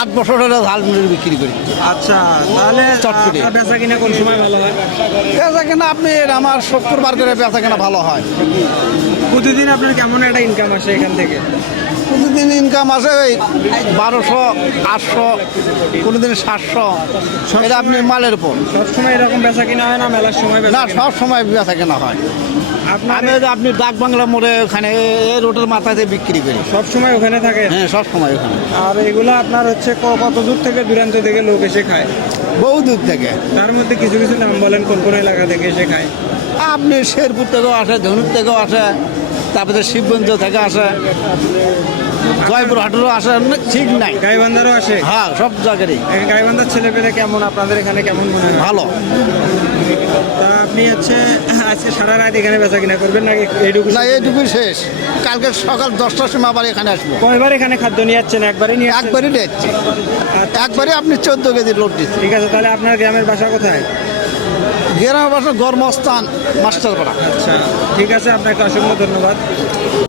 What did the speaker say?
8 বছর হলে ঝালমুড়ি বিক্রি করি। আচ্ছা, তাহলে চটপটি। বেচা কিনা কোন সময় ভালো হয়? বেচা কেনা আপনি আমার শুক্রবার করে বেচা কেনা ভালো হয়। প্রতিদিন আপনার কেমন একটা ইনকাম আসে এখান থেকে? প্রতিদিন ইনকাম আছে ওই 1200, 800, কোনোদিন 700। এটা আপনি মালের উপর। সবসময় এরকম বেচা কিনা হয় না মেলার সময় না, বেচা কিনা? সব সময় বেচা কেনা হয়। আপনার আমি ওই যে আপনি ডাক বাংলা মোড়ে ওখানে এই রোডের মাথাতে বিক্রি করি। সব সময় ওখানে থাকে? হ্যাঁ, সব সময় ওখানে। আর এগুলো আপনার হচ্ছে কত দূর থেকে দূরান্ত থেকে লোক এসে খায়? বহু দূর থেকে। তার মধ্যে কিছু কিছু নাম বলেন কোন কোন এলাকা থেকে এসে খায়? আপনি শেরপুর থেকেও আসে, ধনুর থেকেও আসে, তারপরে শিবগঞ্জ থেকে আসে, জয়পুরহাটেরও আসে, ঠিক নাই। গাইবান্ধারও আসে? হ্যাঁ, সব জায়গারই গাইবান্ধার ছেলে পেলে কেমন আপনাদের এখানে কেমন মনে হয়? ভালো। তা আপনি হচ্ছে আজকে সারা রাত এখানে বেচা কিনা করবেন নাকি এইটুকু? না, এইটুকুই শেষ। কালকে সকাল 10টার সময় আবার এখানে আসবো। কয়বার এখানে খাদ্য নিয়ে যাচ্ছেন? একবারই নিয়ে যাচ্ছেন? একবারই নিচ্ছি। আচ্ছা, একবারই আপনি 14 কেজি লোড দিচ্ছেন। ঠিক আছে। তাহলে আপনার গ্রামের বাসা কোথায়? গ্রামের বাসা গর্মস্থান, মাস্টারপাড়া। আচ্ছা, ঠিক আছে, আপনাকে অসংখ্য ধন্যবাদ।